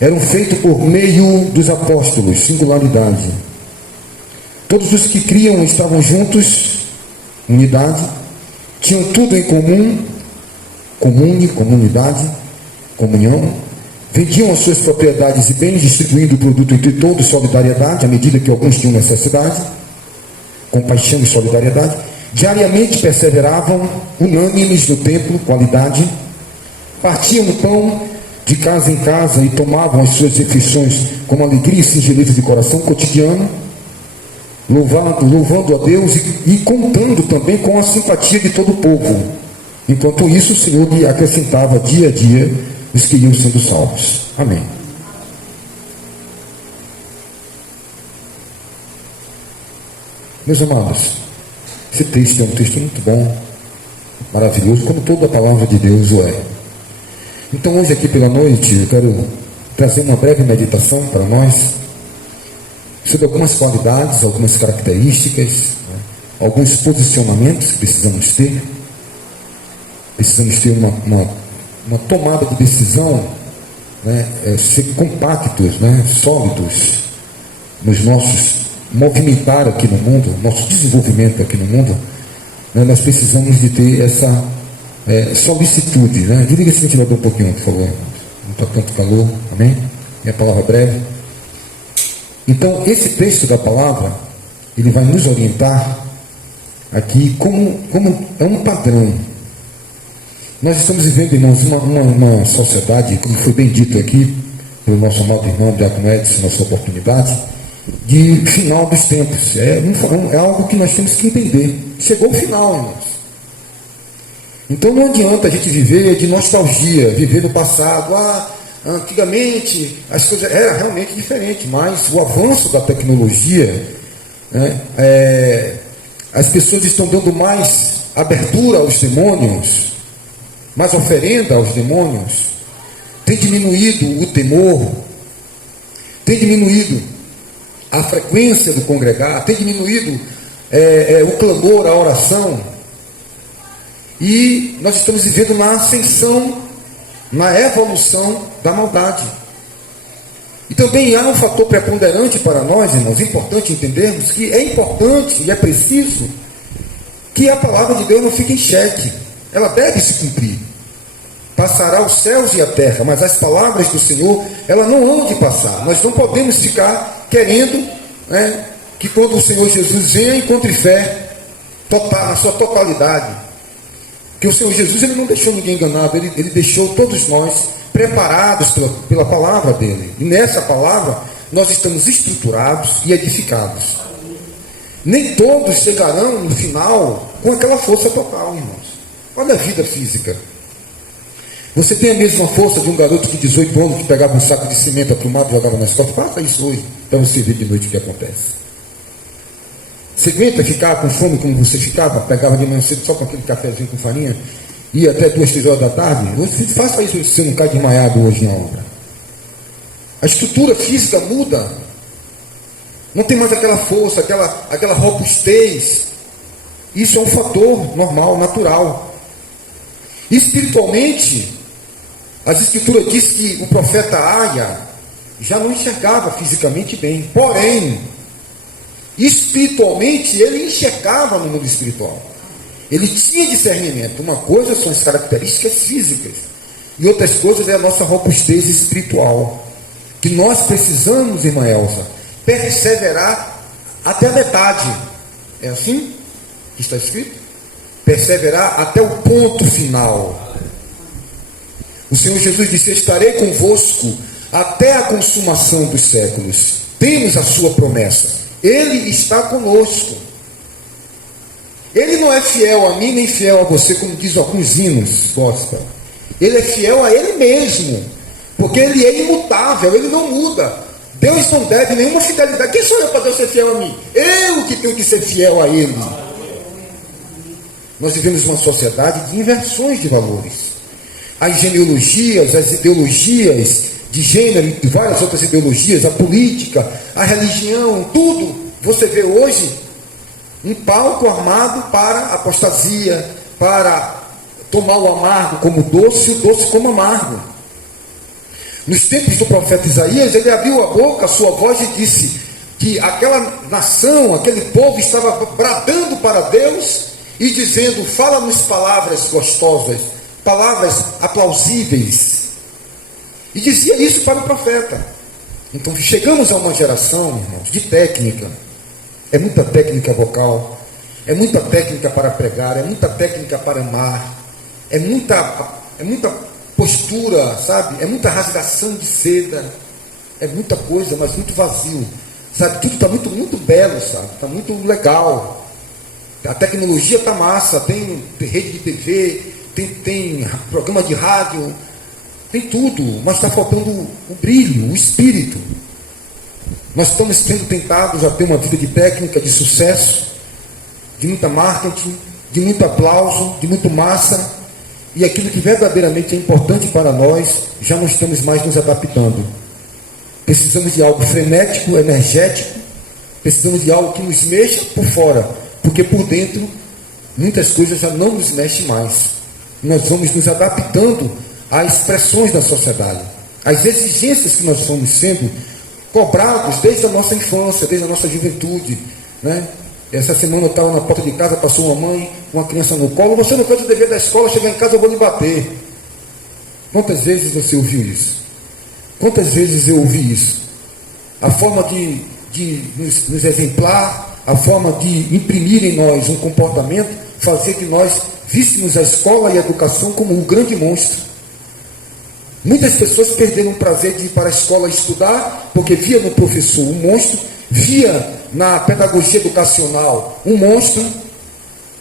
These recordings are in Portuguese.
eram feitos por meio dos apóstolos, singularidade. Todos os que criam estavam juntos, unidade, tinham tudo em comum, comunidade, comunhão, vendiam as suas propriedades e bens, distribuindo o produto entre todos, solidariedade, à medida que alguns tinham necessidade, compaixão e solidariedade. Diariamente perseveravam, unânimes no templo, qualidade, partiam o pão de casa em casa e tomavam as suas refeições com alegria e singeleza de coração cotidiano, louvando a Deus e contando também com a simpatia de todo o povo. Enquanto isso, o Senhor lhe acrescentava dia a dia os que iam sendo salvos. Amém. Meus amados, esse texto é um texto muito bom, maravilhoso, como toda a palavra de Deus o é. Então hoje aqui pela noite eu quero trazer uma breve meditação para nós sobre algumas qualidades, algumas características, né, alguns posicionamentos que precisamos ter. Precisamos ter uma tomada de decisão, né, ser compactos, né, sólidos nos nossos movimentar aqui no mundo, nosso desenvolvimento aqui no mundo. Né, nós precisamos de ter essa solicitude, né? Desliga esse ventilador um pouquinho, por favor. Não está tanto calor, amém? Minha palavra breve. Então, esse texto da palavra, ele vai nos orientar aqui como é um padrão. Nós estamos vivendo, irmãos, uma sociedade, como foi bem dito aqui, pelo nosso amado irmão Diácono Edson, nossa oportunidade, de final dos tempos. É algo que nós temos que entender. Chegou o final, irmãos. Então não adianta a gente viver de nostalgia, viver no passado. Antigamente as coisas eram realmente diferentes, mas o avanço da tecnologia, né, as pessoas estão dando mais abertura aos demônios, mais oferenda aos demônios, tem diminuído o temor, tem diminuído a frequência do congregar, tem diminuído o clamor, a oração. E nós estamos vivendo na ascensão, na evolução da maldade. E também há um fator preponderante para nós, irmãos, importante entendermos que é importante e é preciso que a palavra de Deus não fique em xeque. Ela deve se cumprir. Passará os céus e a terra, mas as palavras do Senhor, elas não hão de passar. Nós não podemos ficar querendo, né, que quando o Senhor Jesus venha, encontre fé total, na sua totalidade. Que o Senhor Jesus, ele não deixou ninguém enganado, ele deixou todos nós preparados pela palavra dele. E nessa palavra nós estamos estruturados e edificados. Nem todos chegarão no final com aquela força total, irmãos. Olha a vida física. Você tem a mesma força de um garoto de 18 anos que pegava um saco de cimento aprumado e jogava nas costas? Faça isso hoje, para você ver de noite o que acontece. Você aguenta ficar com fome como você ficava? Pegava de manhã cedo só com aquele cafezinho com farinha, ia até 2, 3 horas da tarde? Faça isso, você não cai desmaiado hoje na obra. A estrutura física muda. Não tem mais aquela força, aquela robustez. Isso é um fator normal, natural. Espiritualmente, as escrituras diz que o profeta Aia já não enxergava fisicamente bem. Porém, espiritualmente, ele enxergava no mundo espiritual. Ele tinha discernimento. Uma coisa são as características físicas, e outras coisas é a nossa robustez espiritual. Que nós precisamos, irmã Elza, perseverar até a metade. É assim que está escrito? Perseverar até o ponto final. O Senhor Jesus disse: estarei convosco até a consumação dos séculos. Temos a sua promessa. Ele está conosco. Ele não é fiel a mim nem fiel a você, como diz alguns hinos gospel. Ele é fiel a Ele mesmo, porque Ele é imutável, Ele não muda. Deus não deve nenhuma fidelidade. Quem sou eu para Deus ser fiel a mim? Eu que tenho que ser fiel a Ele. Nós vivemos uma sociedade de inversões de valores. As genealogias, as ideologias de gênero e várias outras ideologias, a política, a religião, tudo. Você vê hoje um palco armado para apostasia, para tomar o amargo como doce e o doce como amargo. Nos tempos do profeta Isaías, ele abriu a boca, a sua voz, e disse que aquela nação, aquele povo estava bradando para Deus e dizendo: fala-nos palavras gostosas, palavras aplausíveis. E dizia isso para o profeta. Então chegamos a uma geração, irmãos, de técnica. É muita técnica vocal, é muita técnica para pregar, é muita técnica para amar, é muita postura, sabe? É muita rasgação de seda, é muita coisa, mas muito vazio, sabe? Tudo está muito belo, sabe? Está muito legal. A tecnologia está massa, tem rede de TV, tem programa de rádio, tem tudo, mas está faltando o brilho, o espírito. Nós estamos sendo tentados a ter uma vida de técnica, de sucesso, de muita marketing, de muito aplauso, de muito massa, e aquilo que verdadeiramente é importante para nós, já não estamos mais nos adaptando. Precisamos de algo frenético, energético, precisamos de algo que nos mexa por fora, porque por dentro muitas coisas já não nos mexem mais. Nós vamos nos adaptando às expressões da sociedade, às exigências que nós fomos sendo cobrados desde a nossa infância, desde a nossa juventude, né? Essa semana eu estava na porta de casa, passou uma mãe com uma criança no colo: você não fez o dever da escola, chegar em casa eu vou lhe bater. Quantas vezes você ouviu isso? Quantas vezes eu ouvi isso? A forma de nos exemplar, a forma de imprimir em nós um comportamento, fazer que nós víssemos a escola e a educação como um grande monstro. Muitas pessoas perderam o prazer de ir para a escola estudar, porque via no professor um monstro, via na pedagogia educacional um monstro,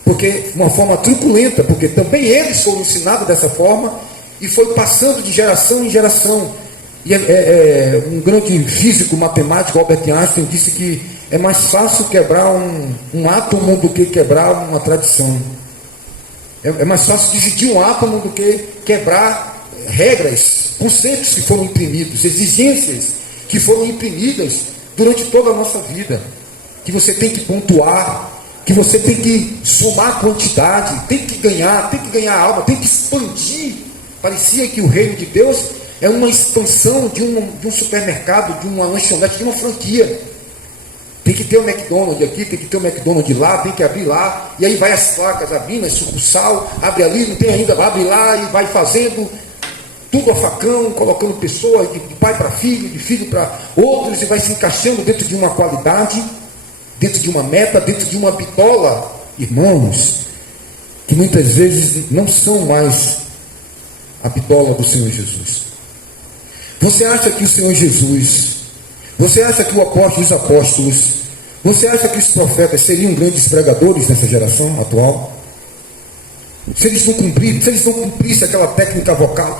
porque uma forma truculenta, porque também eles foram ensinados dessa forma, e foi passando de geração em geração. E um grande físico matemático, Albert Einstein, disse que é mais fácil quebrar um átomo do que quebrar uma tradição. É mais fácil dividir um átomo do que quebrar regras, conceitos que foram imprimidos, exigências que foram imprimidas durante toda a nossa vida, que você tem que pontuar, que você tem que somar quantidade, tem que ganhar alma, tem que expandir. Parecia que o reino de Deus é uma expansão de um supermercado, de uma lanchonete, de uma franquia. Tem que ter o McDonald's aqui, tem que ter o McDonald's lá, tem que abrir lá, e aí vai as placas abrindo, a sucursal, abre ali, não tem ainda, abre lá, e vai fazendo tudo a facão, colocando pessoas de pai para filho, de filho para outros, e vai se encaixando dentro de uma qualidade, dentro de uma meta, dentro de uma bitola, irmãos, que muitas vezes não são mais a bitola do Senhor Jesus. Você acha que o Senhor Jesus, você acha que os apóstolos, você acha que os profetas seriam grandes pregadores nessa geração atual? Se eles não cumprissem aquela técnica vocal,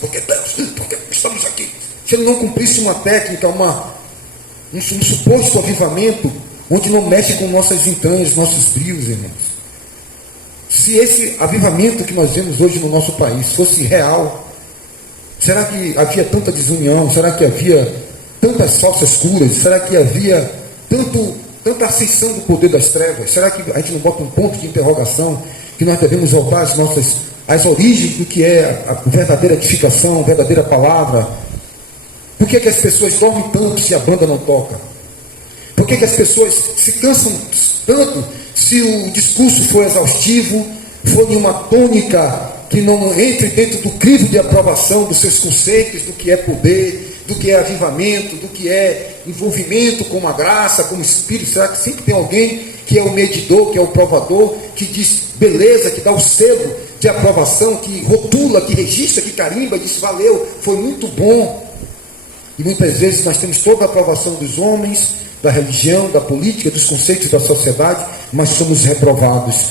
porque Deus, porque estamos aqui. Se ele não cumprisse uma técnica, um suposto avivamento, onde não mexe com nossas entranhas, nossos brios, irmãos. Se esse avivamento que nós vemos hoje no nosso país fosse real, será que havia tanta desunião? Será que havia tantas falsas curas? Será que havia tanta ascensão do poder das trevas? Será que a gente não bota um ponto de interrogação, que nós devemos voltar às origens do que é a verdadeira edificação, a verdadeira palavra? Por que as pessoas dormem tanto se a banda não toca? Por que as pessoas se cansam tanto se o discurso for exaustivo, for em uma tônica que não entre dentro do crivo de aprovação dos seus conceitos, do que é poder, do que é avivamento, do que é envolvimento com a graça, com o Espírito? Será que sempre tem alguém que é o medidor, que é o provador, que diz beleza, que dá o selo de aprovação, que rotula, que registra, que carimba, diz valeu, foi muito bom? E muitas vezes nós temos toda a aprovação dos homens, da religião, da política, dos conceitos da sociedade, mas somos reprovados,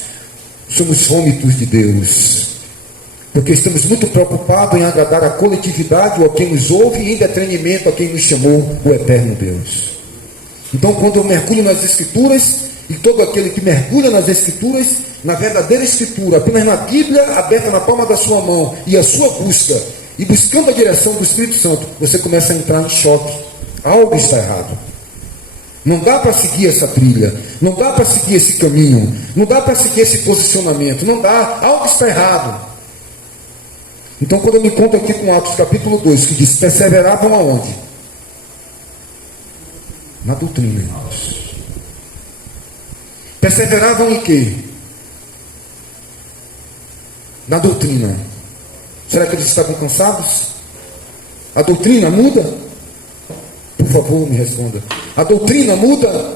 somos vômitos de Deus, porque estamos muito preocupados em agradar a coletividade ou a quem nos ouve, e em detrimento a quem nos chamou, o eterno Deus. Então, quando eu mergulho nas Escrituras, e todo aquele que mergulha nas Escrituras, na verdadeira Escritura, apenas na Bíblia aberta na palma da sua mão, e a sua busca, e buscando a direção do Espírito Santo, você começa a entrar em choque. Algo está errado. Não dá para seguir essa trilha, não dá para seguir esse caminho, não dá para seguir esse posicionamento, não dá, algo está errado. Então, quando eu me encontro aqui com Atos capítulo 2, que diz: perseveravam aonde? Na doutrina, irmãos. Perseveravam em quê? Na doutrina. Será que eles estavam cansados? A doutrina muda? Por favor, me responda. A doutrina muda?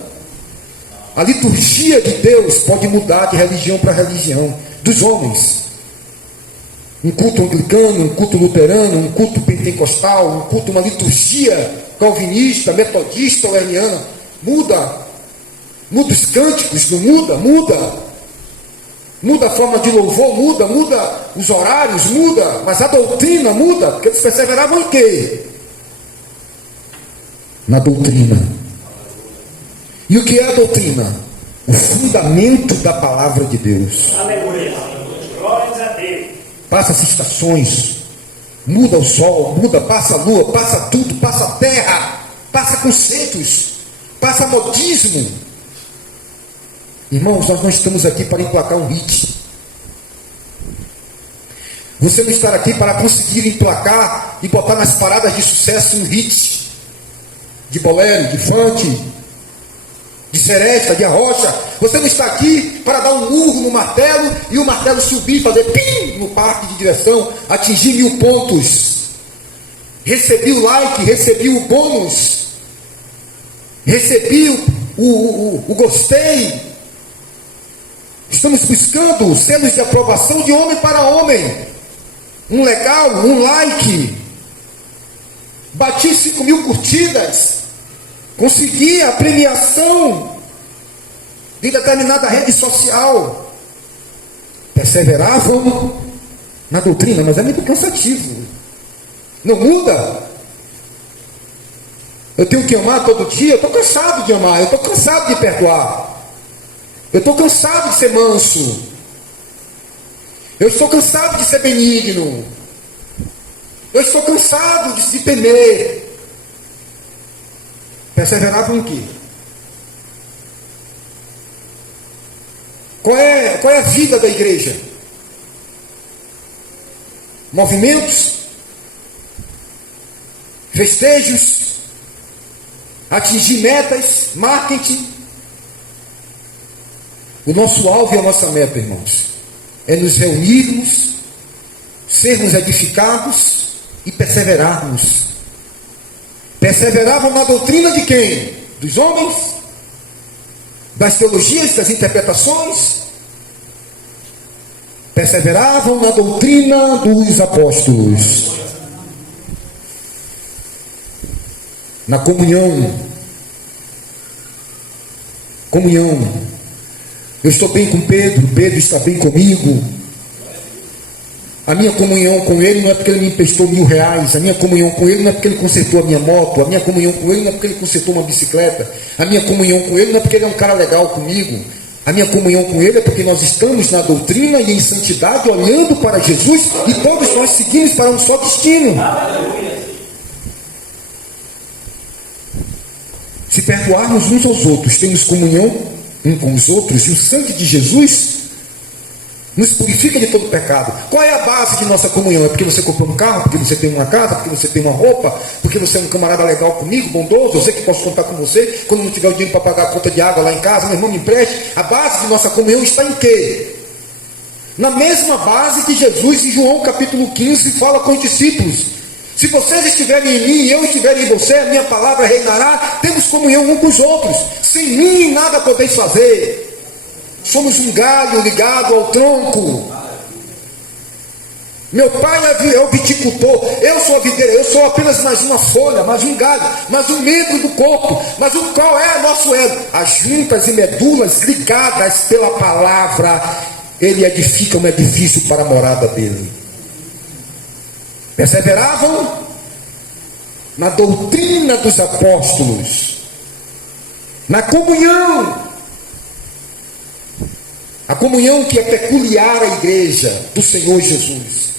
A liturgia de Deus pode mudar de religião para religião, dos homens. Um culto anglicano, um culto luterano, um culto pentecostal, um culto, uma liturgia calvinista, metodista ou arminiana, muda. Muda os cânticos, não muda? Muda. Muda a forma de louvor, muda os horários, muda. Mas a doutrina muda, porque eles perseveravam em quê? Na doutrina. E o que é a doutrina? O fundamento da palavra de Deus. Aleluia. Glórias a Deus. Passa as estações, muda o sol, passa a lua, passa tudo, passa a terra, passa conceitos, passa modismo. Irmãos, nós não estamos aqui para emplacar um hit. Você não está aqui para conseguir emplacar e botar nas paradas de sucesso um hit de bolero, de funk, de seresta, de arrocha. Você não está aqui para dar um murro no martelo e o martelo subir e fazer pim no parque de diversão, atingir 1000 pontos. Recebi o like, recebi o bônus, recebi o gostei. Estamos buscando selos de aprovação de homem para homem. Um legal, um like. Bati 5.000 curtidas. Consegui a premiação de determinada rede social. Perseveravam na doutrina, mas é muito cansativo. Não muda. Eu tenho que amar todo dia. Eu estou cansado de amar. Eu estou cansado de perdoar. Eu estou cansado de ser manso. Eu estou cansado de ser benigno. Eu estou cansado de se temer. Perseveravam em quê? Qual é a vida da igreja? Movimentos? Festejos? Atingir metas? Marketing? O nosso alvo e a nossa meta, irmãos, é nos reunirmos, sermos edificados e perseverarmos. Perseveravam na doutrina de quem? Dos homens? Das teologias, das interpretações? Perseveravam na doutrina dos apóstolos. Na comunhão. Comunhão. Eu estou bem com Pedro, Pedro está bem comigo. A minha comunhão com ele não é porque ele me emprestou R$1.000. A minha comunhão com ele não é porque ele consertou a minha moto. A minha comunhão com ele não é porque ele consertou uma bicicleta. A minha comunhão com ele não é porque ele é um cara legal comigo. A minha comunhão com ele é porque nós estamos na doutrina e em santidade, olhando para Jesus, e todos nós seguimos para um só destino. Se perdoarmos uns aos outros, temos comunhão um com os outros, e o sangue de Jesus nos purifica de todo pecado. Qual é a base de nossa comunhão? É porque você comprou um carro, porque você tem uma casa, porque você tem uma roupa, porque você é um camarada legal comigo, bondoso, eu sei que posso contar com você, quando não tiver o dinheiro para pagar a conta de água lá em casa, meu irmão, me empreste. A base de nossa comunhão está em quê? Na mesma base que Jesus em João capítulo 15 fala com os discípulos: se vocês estiverem em mim e eu estiver em você, a minha palavra reinará. Temos comunhão um com os outros. Sem mim nada podeis fazer. Somos um galho ligado ao tronco. Meu pai é o viticultor, eu sou a videira, eu sou apenas mais uma folha, mais um galho, mais um membro do corpo. Mas qual é nosso elo? As juntas e medulas ligadas pela palavra. Ele edifica um edifício para a morada dele. Perseveravam na doutrina dos apóstolos, na comunhão, a comunhão que é peculiar à igreja do Senhor Jesus,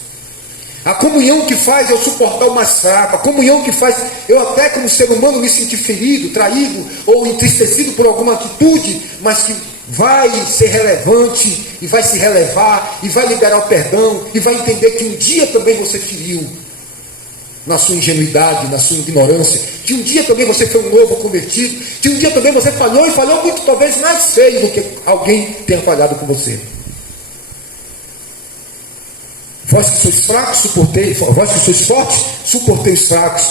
a comunhão que faz eu suportar o mais fraco, a comunhão que faz eu até como ser humano me sentir ferido, traído ou entristecido por alguma atitude, mas que vai ser relevante, e vai se relevar, e vai liberar o perdão, e vai entender que um dia também você feriu, na sua ingenuidade, na sua ignorância, que um dia também você foi um novo convertido, que um dia também você falhou, e falhou muito, talvez mais feio do que alguém tenha falhado com você. Vós que sois fracos, suportei, vós que sois fortes, suportei os fracos.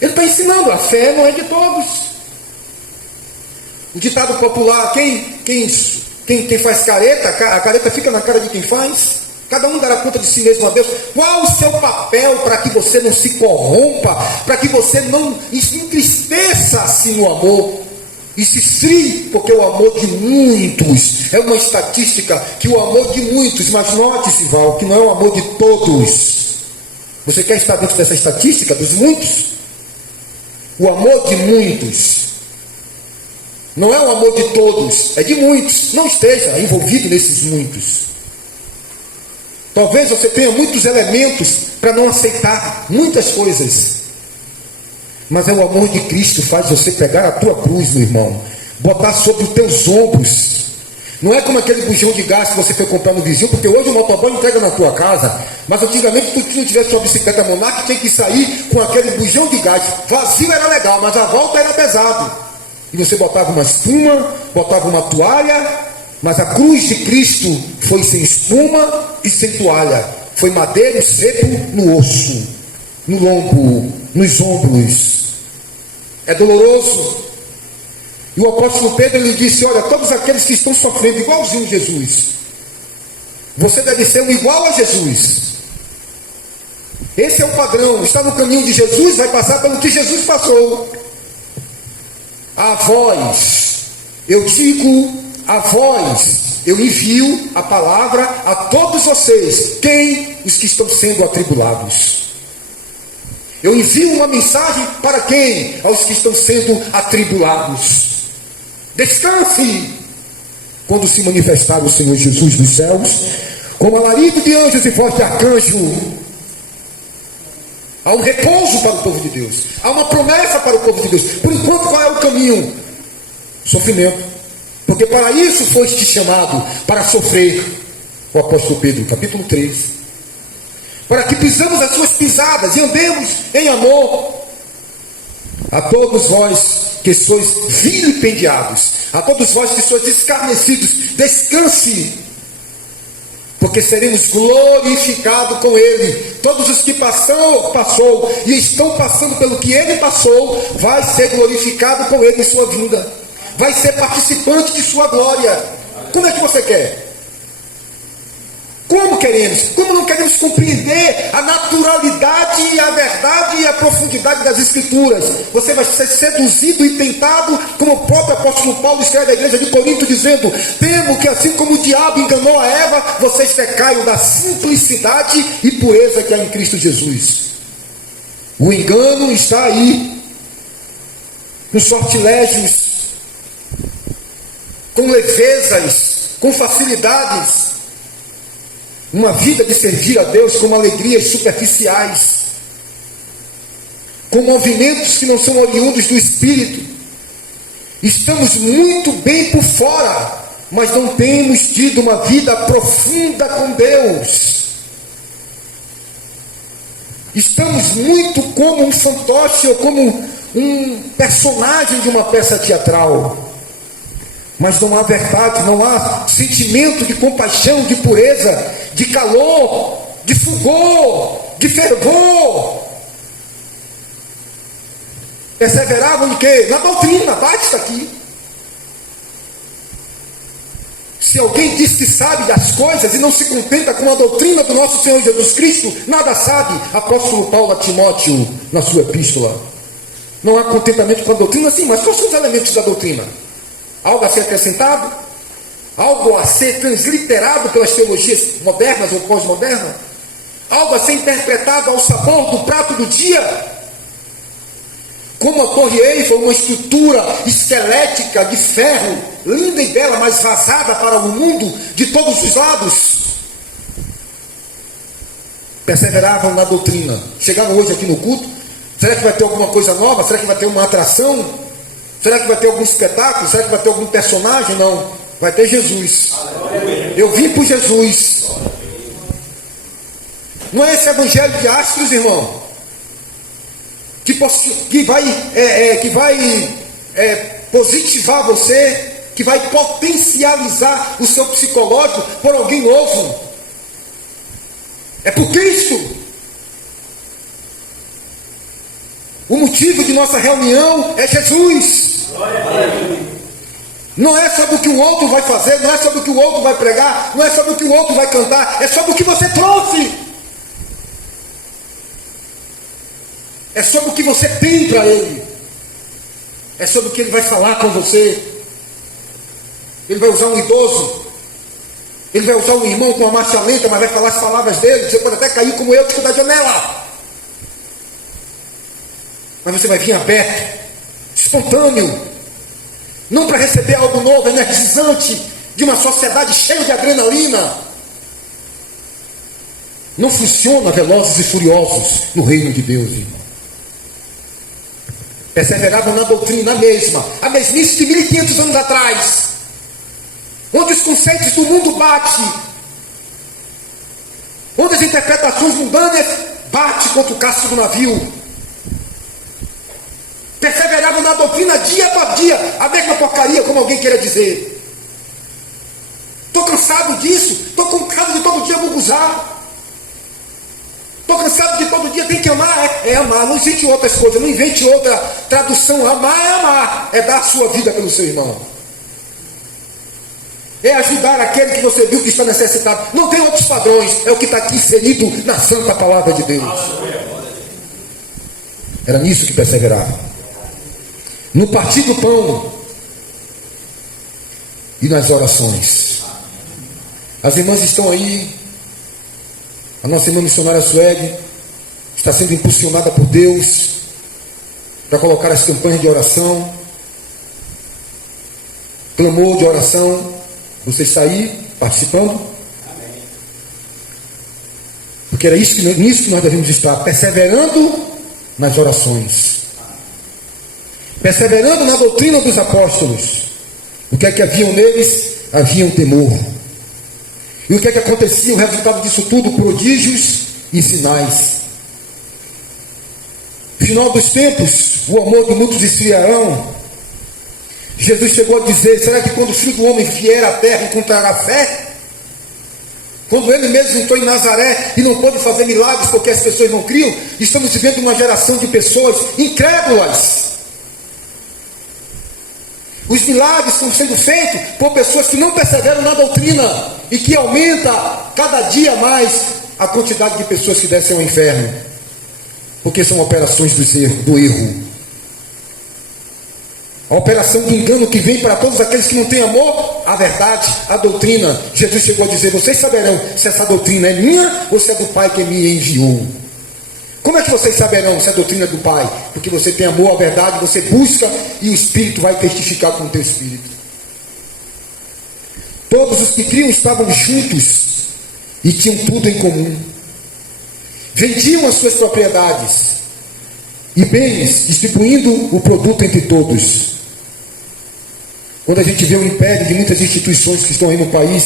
Ele está ensinando, a fé não é de todos. O ditado popular, quem faz careta, a careta fica na cara de quem faz. Cada um dará conta de si mesmo a Deus. Qual o seu papel para que você não se corrompa, para que você não entristeça assim no amor e se esfrie, porque o amor de muitos é uma estatística que o amor de muitos, mas note-se, Val, que não é o amor de todos. Você quer estar dentro dessa estatística dos muitos? O amor de muitos não é o amor de todos, é de muitos. Não esteja envolvido nesses muitos. Talvez você tenha muitos elementos para não aceitar muitas coisas. Mas é o amor de Cristo que faz você pegar a tua cruz, meu irmão, botar sobre os teus ombros. Não é como aquele bujão de gás que você foi comprar no vizinho, porque hoje o motoboy entrega na tua casa. Mas antigamente, tu que não tivesse uma bicicleta Monarch, tinha que sair com aquele bujão de gás. Vazio era legal, mas a volta era pesado. E você botava uma espuma, botava uma toalha. Mas a cruz de Cristo foi sem espuma e sem toalha. Foi madeiro seco no osso, no lombo, nos ombros. É doloroso. E o apóstolo Pedro lhe disse: olha, todos aqueles que estão sofrendo igualzinho a Jesus, você deve ser um igual a Jesus. Esse é o padrão. Está no caminho de Jesus, vai passar pelo que Jesus passou. A vós eu digo, a vós eu envio a palavra a todos vocês. Quem? Os que estão sendo atribulados. Eu envio uma mensagem para quem? Aos que estão sendo atribulados. Descanse quando se manifestar o Senhor Jesus dos céus, como alarido de anjos e voz de arcanjo. Há um repouso para o povo de Deus. Há uma promessa para o povo de Deus. Por enquanto, qual é o caminho? Sofrimento. Porque para isso foste chamado, para sofrer. O apóstolo Pedro, capítulo 3. Para que pisamos as suas pisadas e andemos em amor. A todos vós que sois vilipendiados, a todos vós que sois escarnecidos, descanse, porque seremos glorificados com Ele. Todos os que passou e estão passando pelo que Ele passou, vai ser glorificado com Ele em sua vinda. Vai ser participante de sua glória. Como é que você quer? Como queremos? Como não queremos compreender a naturalidade e a verdade e a profundidade das Escrituras? Você vai ser seduzido e tentado, como o próprio apóstolo Paulo escreve à igreja de Corinto, dizendo: temo que assim como o diabo enganou a Eva, vocês decaiam da simplicidade e pureza que há em Cristo Jesus. O engano está aí, com sortilégios, com levezas, com facilidades. Uma vida de servir a Deus com alegrias superficiais, com movimentos que não são oriundos do Espírito. Estamos muito bem por fora, mas não temos tido uma vida profunda com Deus. Estamos muito como um fantoche ou como um personagem de uma peça teatral. Mas não há verdade, não há sentimento de compaixão, de pureza, de calor, de fulgor, de fervor. Perseveravam em quê? Na doutrina, basta aqui. Se alguém diz que sabe das coisas e não se contenta com a doutrina do nosso Senhor Jesus Cristo, nada sabe. Apóstolo Paulo a Timóteo, na sua epístola. Não há contentamento com a doutrina, sim, mas quais são os elementos da doutrina? Algo a ser acrescentado? Algo a ser transliterado pelas teologias modernas ou pós-modernas? Algo a ser interpretado ao sabor do prato do dia? Como a Torre Eiffel, uma estrutura esquelética de ferro, linda e bela, mas vazada para o mundo de todos os lados. Perseveravam na doutrina. Chegaram hoje aqui no culto. Será que vai ter alguma coisa nova? Será que vai ter uma atração? Será que vai ter algum espetáculo? Será que vai ter algum personagem? Não. Vai ter Jesus. Eu vim por Jesus. Não é esse evangelho de astros, irmão, que vai positivar você, que vai potencializar o seu psicológico por alguém novo. É por Cristo. O motivo de nossa reunião é Jesus. Não é sobre o que o outro vai fazer, não é sobre o que o outro vai pregar, não é sobre o que o outro vai cantar, é sobre o que você trouxe. É sobre o que você tem para Ele. É sobre o que Ele vai falar com você. Ele vai usar um idoso. Ele vai usar um irmão com uma marcha lenta, mas vai falar as palavras dele. Você pode até cair como eu, tipo da janela. Mas você vai vir aberto, espontâneo. Não para receber algo novo, energizante, de uma sociedade cheia de adrenalina. Não funciona velozes e furiosos no reino de Deus, irmão. Perseveravam na doutrina mesma, a mesmice de 1500 anos atrás, onde os conceitos do mundo batem, onde as interpretações mundanas batem contra o casco do navio. Perseveravam na doutrina dia após dia, a mesma porcaria, como alguém queira dizer. Estou cansado disso, estou cansado de todo dia muguzar. Estou cansado de todo dia, tem que amar, é amar, não existe outras coisas, não invente outra tradução. Amar, é dar a sua vida pelo seu irmão. É ajudar aquele que você viu que está necessitado. Não tem outros padrões, é o que está aqui inserido na santa palavra de Deus. Era nisso que perseverava. No partir do pão e nas orações. As irmãs estão aí. A nossa irmã missionária Suede está sendo impulsionada por Deus para colocar as campanhas de oração, clamor de oração. Você está aí participando? Porque era nisso que nós devemos estar, perseverando nas orações, perseverando na doutrina dos apóstolos. O que é que haviam neles? Havia um temor. E o que é que acontecia? O resultado disso tudo, prodígios e sinais. No final dos tempos, o amor de muitos esfriarão. Jesus chegou a dizer: será que quando o Filho do Homem vier à terra encontrará fé? Quando ele mesmo entrou em Nazaré e não pôde fazer milagres porque as pessoas não criam, estamos vivendo uma geração de pessoas incrédulas. Os milagres estão sendo feitos por pessoas que não perseveram na doutrina e que aumenta cada dia mais a quantidade de pessoas que descem ao inferno, porque são operações do erro. A operação do engano que vem para todos aqueles que não têm amor à verdade, à doutrina. Jesus chegou a dizer: vocês saberão se essa doutrina é minha ou se é do Pai que me enviou. Como é que vocês saberão se a doutrina é do Pai? Porque você tem amor à verdade, você busca e o Espírito vai testificar com o teu Espírito. Todos os que criam estavam juntos e tinham tudo em comum. Vendiam as suas propriedades e bens, distribuindo o produto entre todos. Quando a gente vê o império de muitas instituições que estão aí no país,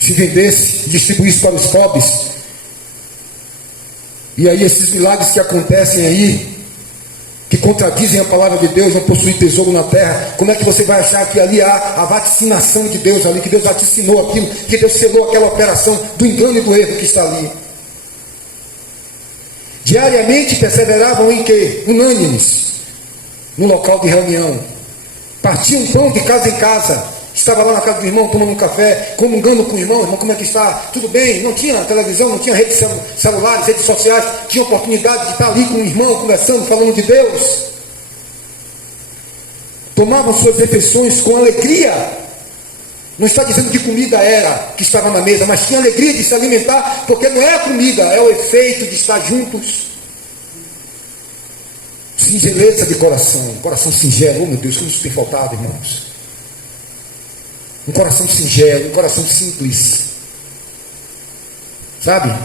se vendesse, distribuísse para os pobres, e aí esses milagres que acontecem aí, que contradizem a palavra de Deus, não possuir tesouro na terra, como é que você vai achar que ali há a vaticinação de Deus ali, que Deus vaticinou aquilo, que Deus selou aquela operação do engano e do erro que está ali? Diariamente perseveravam em quê? Unânimes, no local de reunião. Partiam pão de casa em casa. Estava lá na casa do irmão, tomando um café, comungando com o irmão. Irmão, como é que está? Tudo bem? Não tinha televisão, não tinha redes celulares, redes sociais. Tinha oportunidade de estar ali com o irmão, conversando, falando de Deus. Tomavam suas refeições com alegria. Não está dizendo que comida era que estava na mesa, mas tinha alegria de se alimentar, porque não é a comida, é o efeito de estar juntos. Singeleza de coração, coração singelo. Oh meu Deus, como isso tem faltado, irmãos. Um coração singelo, um coração simples. Sabe?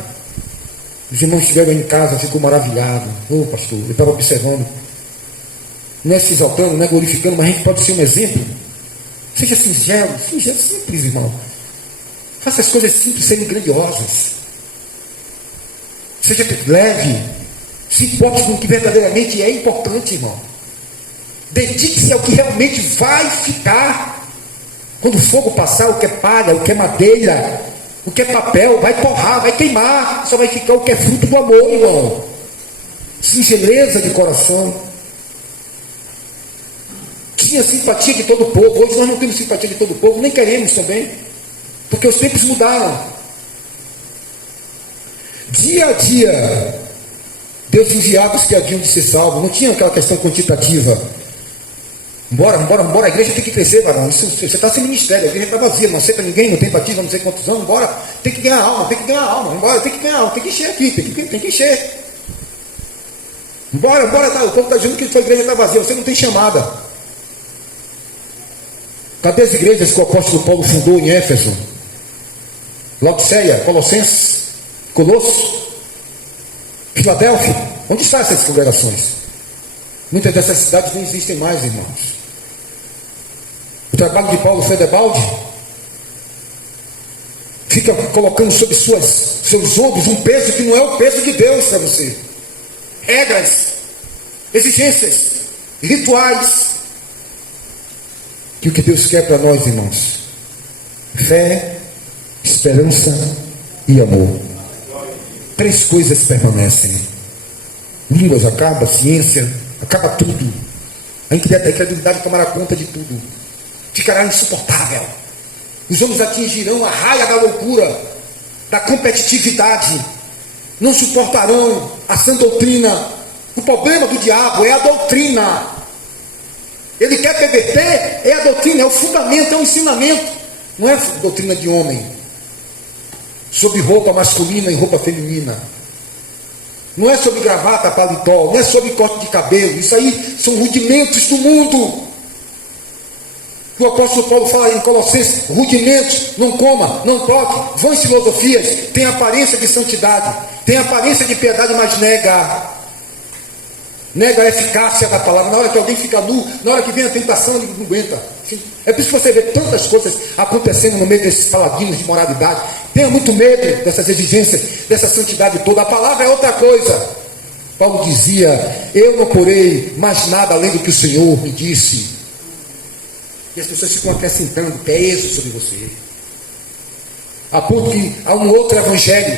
Os irmãos estiveram em casa, ficou maravilhado. Oh pastor, eu estava observando. não é se exaltando, não é glorificando, mas a gente pode ser um exemplo. Seja singelo, simples, irmão. Faça as coisas simples serem grandiosas. Seja leve. Se importe com o que verdadeiramente é importante, irmão. Dedique-se ao que realmente vai ficar. Quando o fogo passar, o que é palha, o que é madeira, o que é papel, vai torrar, vai queimar. Só vai ficar o que é fruto do amor, irmão. Singeleza de coração. Tinha simpatia de todo o povo. Hoje nós não temos simpatia de todo o povo, nem queremos também, porque os tempos mudaram. Dia a dia Deus enviava os que haviam de ser salvos. Não tinha aquela questão quantitativa. Bora, a igreja tem que crescer, varão. Você está sem ministério, a igreja está vazia, não aceita ninguém, não tem batismo, não sei quantos anos. Bora, tem que ganhar alma, bora, tem que ganhar alma, tem que encher aqui, tem que encher. Bora, tá, o povo está dizendo que a sua igreja está vazia, você não tem chamada. Cadê as igrejas que o apóstolo Paulo fundou em Éfeso? Laodiceia, Colossenses, Colosso, Filadélfia? Onde estão essas congregações? Muitas dessas cidades não existem mais, irmãos. O trabalho de Paulo Fedebaldi fica colocando sobre seus ombros um peso que não é o peso de Deus para você. Regras, exigências, rituais. Que o que Deus quer para nós, irmãos? Fé, esperança e amor. 3 coisas permanecem. Línguas acaba, ciência, acaba tudo. A incredulidade tomará conta de tudo. Ficará insuportável. Os homens atingirão a raia da loucura, da competitividade. Não suportarão a sã doutrina. O problema do diabo é a doutrina. Ele quer perverter, é a doutrina, é o fundamento, é o ensinamento. Não é a doutrina de homem, sobre roupa masculina e roupa feminina. Não é sobre gravata, paletó, não é sobre corte de cabelo. Isso aí são rudimentos do mundo. O apóstolo Paulo fala em Colossenses: rudimentos, não coma, não toque, vãs filosofias, tem aparência de santidade, tem aparência de piedade, mas nega a eficácia da palavra. Na hora que alguém fica nu, na hora que vem a tentação, ele não aguenta. É por isso que você vê tantas coisas acontecendo no meio desses paladinos de moralidade. Tenha muito medo dessas exigências, dessa santidade toda. A palavra é outra coisa. Paulo dizia: eu não porei mais nada além do que o Senhor me disse. E as pessoas ficam acrescentando peso sobre você, a ponto que há um outro evangelho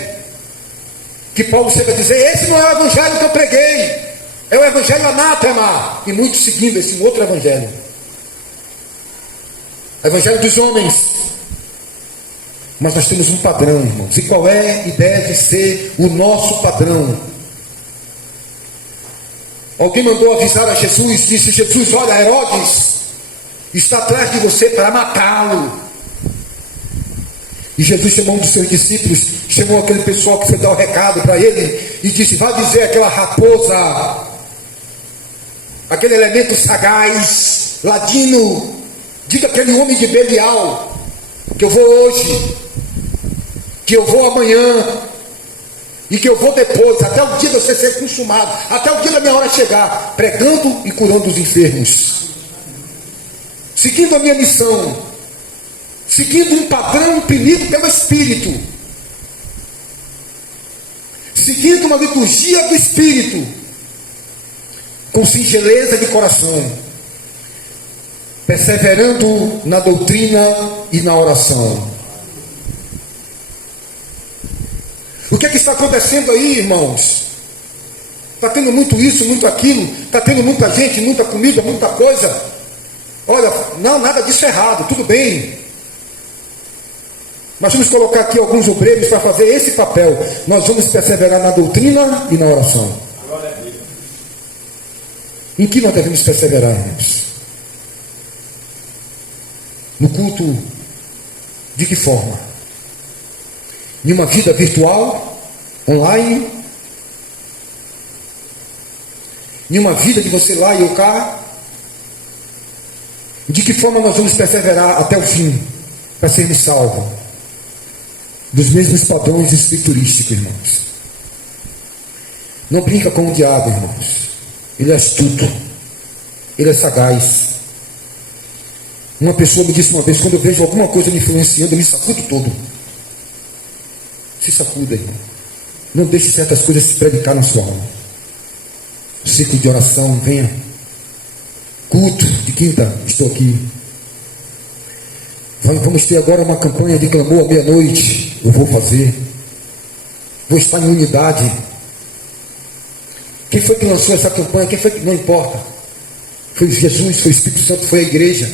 que Paulo sempre vai dizer: esse não é o evangelho que eu preguei, é o evangelho anátema. E muitos seguindo esse outro evangelho, evangelho dos homens. Mas nós temos um padrão, irmãos. E qual é e deve ser o nosso padrão? Alguém mandou avisar a Jesus, disse: Jesus, olha, Herodes está atrás de você para matá-lo. E Jesus chamou um dos seus discípulos, chamou aquele pessoal que foi dar o recado para ele e disse: vá dizer àquela raposa, aquele elemento sagaz, ladino, diga aquele homem de Belial que eu vou hoje, que eu vou amanhã e que eu vou depois, até o dia de você ser consumado, até o dia da minha hora chegar, pregando e curando os enfermos, seguindo a minha missão, seguindo um padrão imprimido pelo Espírito, seguindo uma liturgia do Espírito, com singeleza de coração, perseverando na doutrina e na oração. O que é que está acontecendo aí, irmãos? Está tendo muito isso, muito aquilo, está tendo muita gente, muita comida, muita coisa. Olha, não, nada disso é errado, tudo bem. Nós vamos colocar aqui alguns obreiros para fazer esse papel. Nós vamos perseverar na doutrina e na oração. Em que nós devemos perseverar, irmãos? No culto, de que forma? Em uma vida virtual, online? Em uma vida de você lá e eu cá? De que forma nós vamos perseverar até o fim, para sermos salvos? Dos mesmos padrões escriturísticos, irmãos. Não brinca com o diabo, irmãos. Ele é astuto. Ele é sagaz. Uma pessoa me disse uma vez, quando eu vejo alguma coisa me influenciando, eu me sacudo todo. Se sacuda, irmão. Não deixe certas coisas se predicar na sua alma. Ciclo de oração, venha. Culto de quinta, estou aqui. Vamos ter agora uma campanha de clamor à meia-noite. Eu vou fazer. Vou estar em unidade. Quem foi que lançou essa campanha? Quem foi que... Não importa. Foi Jesus, foi o Espírito Santo, foi a igreja.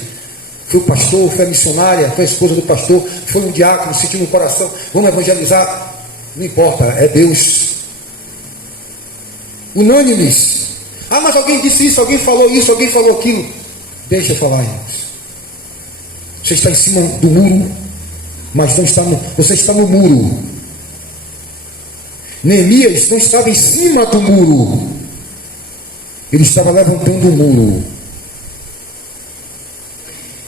Foi o pastor, foi a missionária, foi a esposa do pastor, foi um diácono, sentiu no coração. Vamos evangelizar. Não importa, é Deus. Unânimes. Ah, mas alguém disse isso, alguém falou isso, alguém falou aquilo. Deixa eu falar, irmãos. Você está em cima do muro, mas não está no... Você está no muro. Neemias não estava em cima do muro. Ele estava levantando o muro.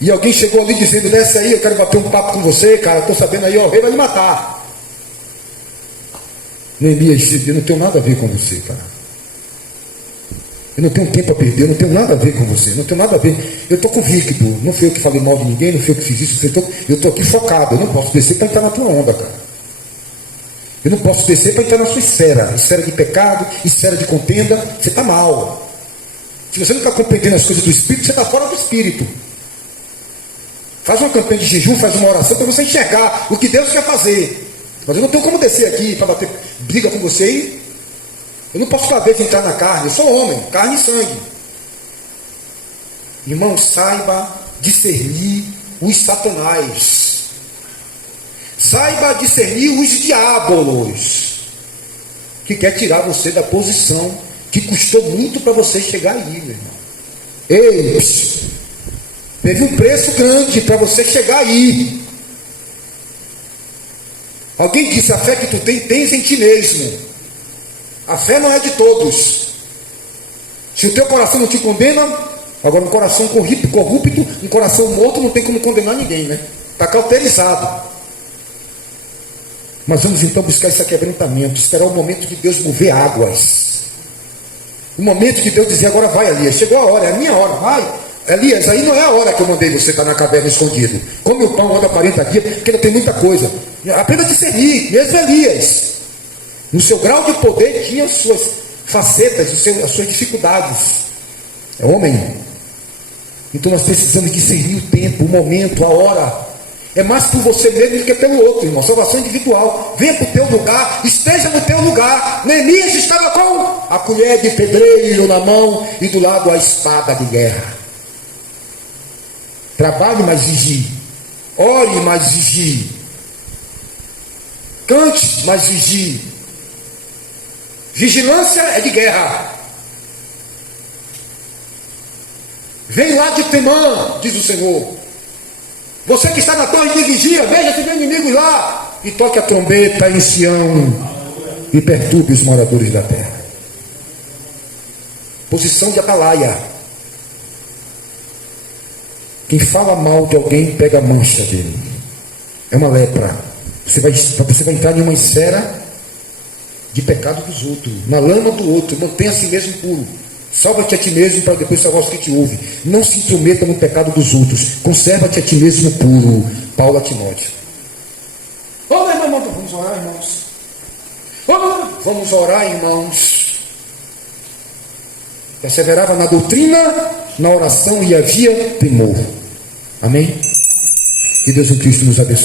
E alguém chegou ali dizendo, desce aí, eu quero bater um papo com você, cara, estou sabendo aí, ó, o rei vai me matar. Neemias, eu não tenho nada a ver com você, cara. Eu não tenho tempo a perder, eu não tenho nada a ver com você, não tenho nada a ver. Eu estou convicto, não fui eu que falei mal de ninguém, não fui eu que fiz isso, eu estou aqui focado, eu não posso descer para entrar na tua onda, cara. Eu não posso descer para entrar na sua esfera de pecado, esfera de contenda, você está mal. Se você não está compreendendo as coisas do Espírito, você está fora do Espírito. Faz uma campanha de jejum, faz uma oração para você enxergar o que Deus quer fazer. Mas eu não tenho como descer aqui para bater briga com você aí. Eu não posso talvez entrar na carne, eu sou homem, carne e sangue. Irmão, saiba discernir os satanás. Saiba discernir os diabolos que quer tirar você da posição que custou muito para você chegar aí, meu irmão. Ei, teve um preço grande para você chegar aí. Alguém disse, a fé que tu tens em ti mesmo. A fé não é de todos. Se o teu coração não te condena, agora um coração corrupto, um coração morto não tem como condenar ninguém, né? Está cauterizado. Mas vamos então buscar esse quebrantamento, esperar o momento de Deus mover águas. O momento de Deus dizer, agora vai, Elias, chegou a hora, é a minha hora, vai. Elias, aí não é a hora que eu mandei você estar na caverna escondido. Come o pão, anda 40 dias, porque ainda tem muita coisa. Apenas discernir, mesmo Elias. No seu grau de poder tinha suas facetas, as suas dificuldades. É homem. Então nós precisamos discernir o tempo, o momento, a hora. É mais por você mesmo do que pelo outro, irmão. Salvação individual. Venha para o teu lugar, esteja no teu lugar. Neemias estava com a colher de pedreiro na mão e do lado a espada de guerra. Trabalhe, mas vigie. Ore, mas vigie. Cante, mas vigie. Vigilância é de guerra. Vem lá de Temã, diz o Senhor. Você que está na torre de vigia, veja se vem inimigos lá. E toque a trombeta em Sião e perturbe os moradores da terra. Posição de atalaia. Quem fala mal de alguém pega a mancha dele. É uma lepra. Você vai entrar em uma esfera de pecado dos outros, na lama do outro. Mantenha a si mesmo puro. Salva-te a ti mesmo para depois salvar os que te ouvem. Não se intrometa no pecado dos outros. Conserva-te a ti mesmo puro. Paulo a Timóteo. Vamos orar, irmãos. Vamos orar, irmãos. Perseverava na doutrina, na oração e havia temor. Amém? Que Deus em Cristo nos abençoe.